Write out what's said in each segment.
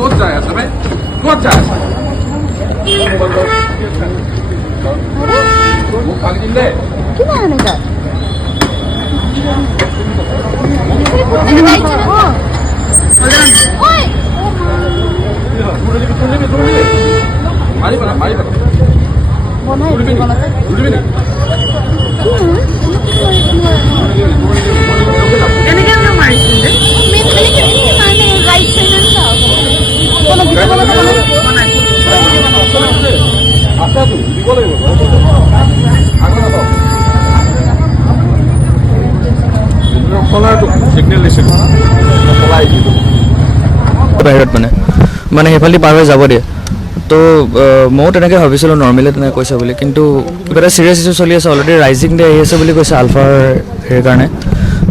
ক'ত যায় আছে বে ক'ত যায় আছে মোক কালি দিম দে কি না এনেকা মাৰি পেলা ধৰিবি নি এনেকে আমরা মারিছি যে মানে রাইট সাইডে যাও কোন ভিডিও বানাইছো আচ্ছা তো দিব লাগিব আগত নাপাও কলাৰটো চিগনেল দিছিলোঁ কলাই দিলোঁ বাহিৰত মানে সেইফালে পাৰ হৈ যাব দিয়ে তো ময়ো তেনেকৈ ভাবিছিলোঁ নৰ্মেলি তেনেকৈ কৈছে বুলি কিন্তু কিবা এটা চিৰিয়াছ ইছ্যু চলি আছে অলৰেডি ৰাইজিং ডে আহি আছে বুলি কৈছে আলফাৰ হেৰিৰ কাৰণে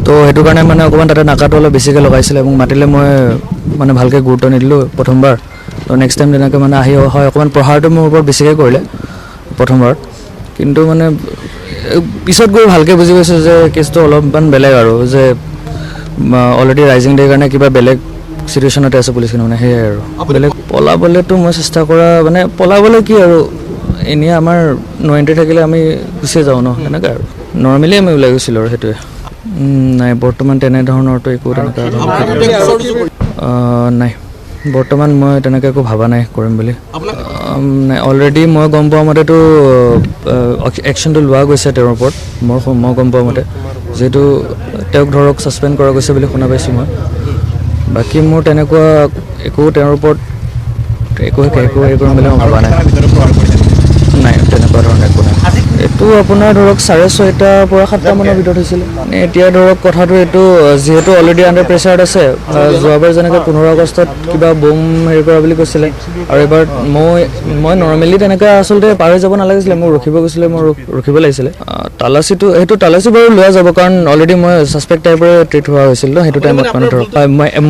তো সেইটো কাৰণে মানে অকণমান তাতে নাকাটো অলপ বেছিকৈ লগাইছিলে মোক মাতিলে মই মানে ভালকৈ গুৰুত্ব নিদিলোঁ প্ৰথমবাৰ তো নেক্সট টাইম তেনেকৈ মানে আহি হয় অকণমান প্ৰহাৰটো মোৰ ওপৰত বেছিকৈ কৰিলে প্ৰথমবাৰ কিন্তু মানে পিছত গৈ ভালকৈ বুজি পাইছোঁ যে কেছটো অলপমান বেলেগ আৰু যে অলৰেডি ৰাইজিং ডেৰ কাৰণে কিবা বেলেগ চিটুৱেশ্যনতে আছে পুলিচখিনি মানে সেয়াই আৰু বেলেগ পলাবলৈতো মই চেষ্টা কৰা মানে পলাবলৈ কি আৰু এনেই আমাৰ ন এণ্ট্ৰি থাকিলে আমি গুচিয়ে যাওঁ ন তেনেকৈ আৰু নৰ্মেলি আমি ওলাই গৈছিলোঁ আৰু সেইটোৱে নাই বৰ্তমান তেনেধৰণৰতো একো তেনেকুৱা নাই বৰ্তমান মই তেনেকৈ একো ভবা নাই কৰিম বুলি নাই অলৰেডি মই গম পোৱা মতেতো একশ্যনটো লোৱা গৈছে তেওঁৰ ওপৰত মই গম পোৱা মতে যিহেতু তেওঁক ধৰক ছাছপেণ্ড কৰা গৈছে বুলি শুনা পাইছোঁ মই বাকী মোৰ তেনেকুৱা একো তেওঁৰ ওপৰত একো হেৰি কৰিম বুলি মই ভবা নাই নাই তেনেকুৱা ধৰণৰ একো নাই এইটো আপোনাৰ ধৰক 6:30 পৰা 7টা মানৰ ভিতৰত হৈছিলে মানে এতিয়া ধৰক কথাটো এইটো যিহেতু অলৰেডি আণ্ডাৰ প্ৰেছাৰত আছে যোৱাবাৰ যেনেকৈ 15 আগষ্টত কিবা বম হেৰি কৰা বুলি কৈছিলে আৰু এবাৰ মই নৰ্মেলি তেনেকৈ আচলতে পাৰ হৈ যাব নালাগিছিলে মোক ৰখিব গৈছিলে মই ৰখিব লাগিছিলে সেইটো তালাচী বাৰু লোৱা যাব কাৰণ অলৰেডি মই ছাছপেক্ট টাইপৰে ট্ৰিট হোৱা হৈছিল ন সেইটো টাইমত মানে ধৰক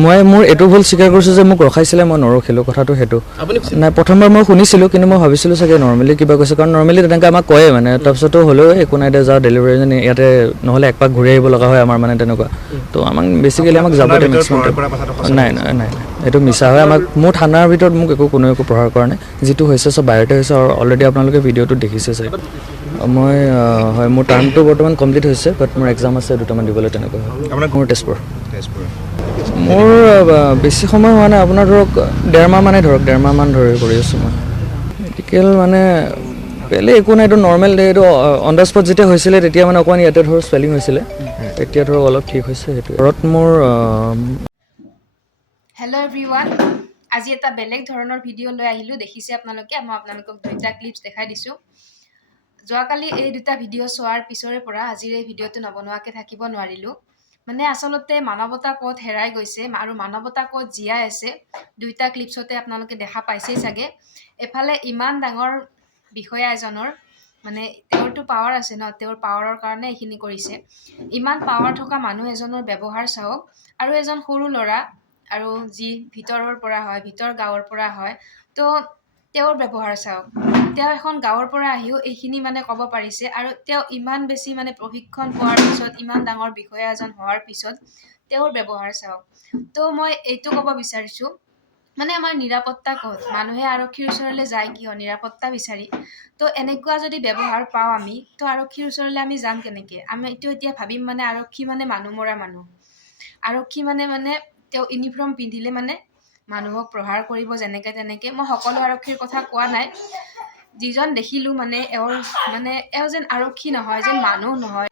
মই মোৰ এইটো ভুল স্বীকাৰ কৰিছোঁ যে মোক ৰখাইছিলে মই নৰখিলোঁ কথাটো সেইটো নাই প্ৰথমবাৰ মই শুনিছিলোঁ কিন্তু মই ভাবিছিলোঁ চাগে নৰ্মেলি কিবা কৈছে কাৰণ নৰ্মেলি তেনেকৈ আমাক কয়ে মানে তাৰপিছতো হ'লেও একো নাই দে যাওঁ ডেলিভাৰী এজনী ইয়াতে নহ'লে এক পাক ঘূৰি আহিব লগা হয় আমাৰ মানে তেনেকুৱা তো আমাক বেছিকেলি আমাক যাবতে মেক্সিমাম নাই এইটো মিছা হয় আমাক মোৰ থানাৰ ভিতৰত মোক কোনো একো প্ৰহাৰ কৰা নাই যিটো হৈছে চব বাহিৰতে হৈছে আৰু অলৰেডি আপোনালোকে ভিডিঅ'টো দেখিছে চাগে মই হয় মোৰ টাৰ্মটো বৰ্তমান কমপ্লিট হৈছে বাট মোৰ এক্সাম আছে দুটামান দিবলৈ তেনেকুৱা হয় মোৰ তেজপুৰ মোৰ বেছি সময় হোৱা নাই আপোনাৰ ধৰক ডেৰমাহমান ধৰি কৰি আছোঁ মই মেডিকেল মানে বেলেগ একো নাই এইটো নৰ্মেল এইটো অন দ্য স্পট যেতিয়া হৈছিলে তেতিয়া মানে অকণমান ইয়াতে ধৰক স্পেলিং হৈছিলে এতিয়া ধৰক অলপ ঠিক হৈছে সেইটো ঘৰত মোৰ হেল্ল' এভৰিৱান আজি এটা বেলেগ ধৰণৰ ভিডিঅ' লৈ আহিলোঁ দেখিছে আপোনালোকে মই আপোনালোকক দুটা ক্লিপছ দেখাই দিছোঁ যোৱাকালি এই দুটা ভিডিঅ' চোৱাৰ পিছৰে পৰা আজিৰ এই ভিডিঅ'টো নবনোৱাকৈ থাকিব নোৱাৰিলোঁ মানে আচলতে মানৱতা ক'ত হেৰাই গৈছে আৰু মানৱতা ক'ত জীয়াই আছে দুইটা ক্লিপছতে আপোনালোকে দেখা পাইছেই চাগে এফালে ইমান ডাঙৰ বিষয়া এজনৰ মানে তেওঁৰতো পাৱাৰ আছে ন তেওঁৰ পাৱাৰৰ কাৰণে এইখিনি কৰিছে ইমান পাৱাৰ থকা মানুহ এজনৰ ব্যৱহাৰ চাওক আৰু এজন সৰু ল'ৰা আৰু যি ভিতৰৰ পৰা হয় ভিতৰ গাঁৱৰ পৰা হয় তো তেওঁৰ ব্যৱহাৰ চাওক তেওঁ এখন গাঁৱৰ পৰা আহিও এইখিনি মানে ক'ব পাৰিছে আৰু তেওঁ ইমান বেছি মানে প্ৰশিক্ষণ পোৱাৰ পিছত ইমান ডাঙৰ বিষয়া এজন হোৱাৰ পিছত তেওঁৰ ব্যৱহাৰ চাওক তো মই এইটো ক'ব বিচাৰিছোঁ মানে আমাৰ নিৰাপত্তা ক'ত মানুহে আৰক্ষীৰ ওচৰলৈ যায় কিয় নিৰাপত্তা বিচাৰি তো এনেকুৱা যদি ব্যৱহাৰ পাওঁ আমি তো আৰক্ষীৰ ওচৰলৈ আমি যাম কেনেকৈ আমি এইটো এতিয়া ভাবিম মানে আৰক্ষী মানে মানুহ মৰা মানুহ আৰক্ষী মানে তেওঁ ইউনিফৰ্ম পিন্ধিলে মানে মানুহক প্ৰহাৰ কৰিব যেনেকৈ তেনেকৈ মই সকলো আৰক্ষীৰ কথা কোৱা নাই যিজন দেখিলোঁ মানে এওঁ যেন আৰক্ষী নহয় যেন মানুহ নহয়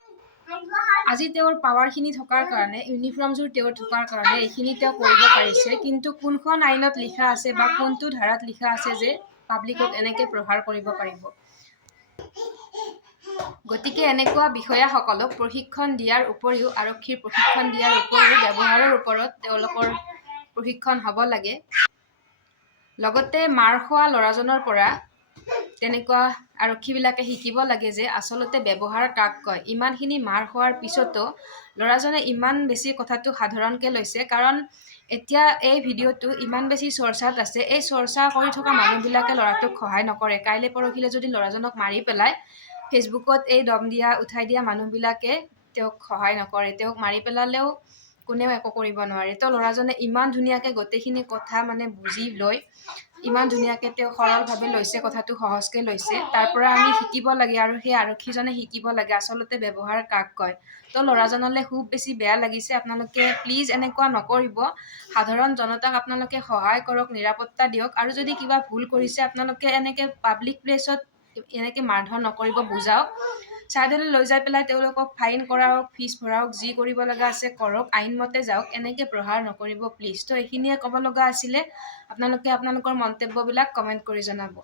আজি তেওঁৰ পাৱাৰখিনি থকাৰ কাৰণে ইউনিফৰ্মযোৰ তেওঁৰ থকাৰ কাৰণে এইখিনি তেওঁ কৰিব পাৰিছে কিন্তু কোনখন আইনত লিখা আছে বা কোনটো ধাৰাত লিখা আছে যে পাব্লিকক এনেকৈ প্ৰহাৰ কৰিব পাৰিব গতিকে এনেকুৱা বিষয়াসকলক প্ৰশিক্ষণ দিয়াৰ উপৰিও আৰক্ষীৰ প্ৰশিক্ষণ দিয়াৰ উপৰিও ব্যৱহাৰৰ ওপৰত তেওঁলোকৰ প্ৰশিক্ষণ হ'ব লাগে লগতে মাৰ খোৱা ল'ৰাজনৰ পৰা তেনেকুৱা আৰক্ষীবিলাকে শিকিব লাগে যে আচলতে ব্যৱহাৰ কাক কয় ইমানখিনি মাৰ খোৱাৰ পিছতো ল'ৰাজনে ইমান বেছি কথাটো সাধাৰণকৈ লৈছে কাৰণ এতিয়া এই ভিডিঅ'টো ইমান বেছি চৰ্চাত আছে এই চৰ্চা কৰি থকা মানুহবিলাকে ল'ৰাটোক সহায় নকৰে কাইলৈ পৰহিলৈ যদি ল'ৰাজনক মাৰি পেলাই ফেচবুকত এই দম দিয়া উঠাই দিয়া মানুহবিলাকে তেওঁক সহায় নকৰে তেওঁক মাৰি পেলালেও কোনেও একো কৰিব নোৱাৰে। তো ল'ৰাজনে ইমান ধুনীয়াকৈ গোটেইখিনি কথা মানে বুজি লৈ ইমান ধুনীয়াকৈ তেওঁ সৰলভাৱে লৈছে, কথাটো সহজকৈ লৈছে। তাৰ পৰা আমি শিকিব লাগে আৰু সেই আৰক্ষীজনে শিকিব লাগে আচলতে ব্যৱহাৰ কাক কয়। তো ল'ৰাজনলৈ খুব বেছি বেয়া লাগিছে। আপোনালোকে প্লিজ এনেকুৱা নকৰিব। সাধাৰণ জনতাক আপোনালোকে সহায় কৰক, নিৰাপত্তা দিয়ক, আৰু যদি কিবা ভুল কৰিছে আপোনালোকে এনেকৈ পাব্লিক প্লেচত এনেকৈ মাৰধৰ নকৰিব, বুজাওক। ছাইডলৈ লৈ যাই পেলাই তেওঁলোকক ফাইন কৰাওক, ফিজ ভৰাওক, যি কৰিব লগা আছে কৰক, আইনমতে যাওক, এনেকৈ প্ৰহাৰ নকৰিব প্লিজ। তো এইখিনিয়ে ক'ব লগা আছিলে। আপোনালোকে আপোনালোকৰ মন্তব্যবিলাক কমেণ্ট কৰি জনাব।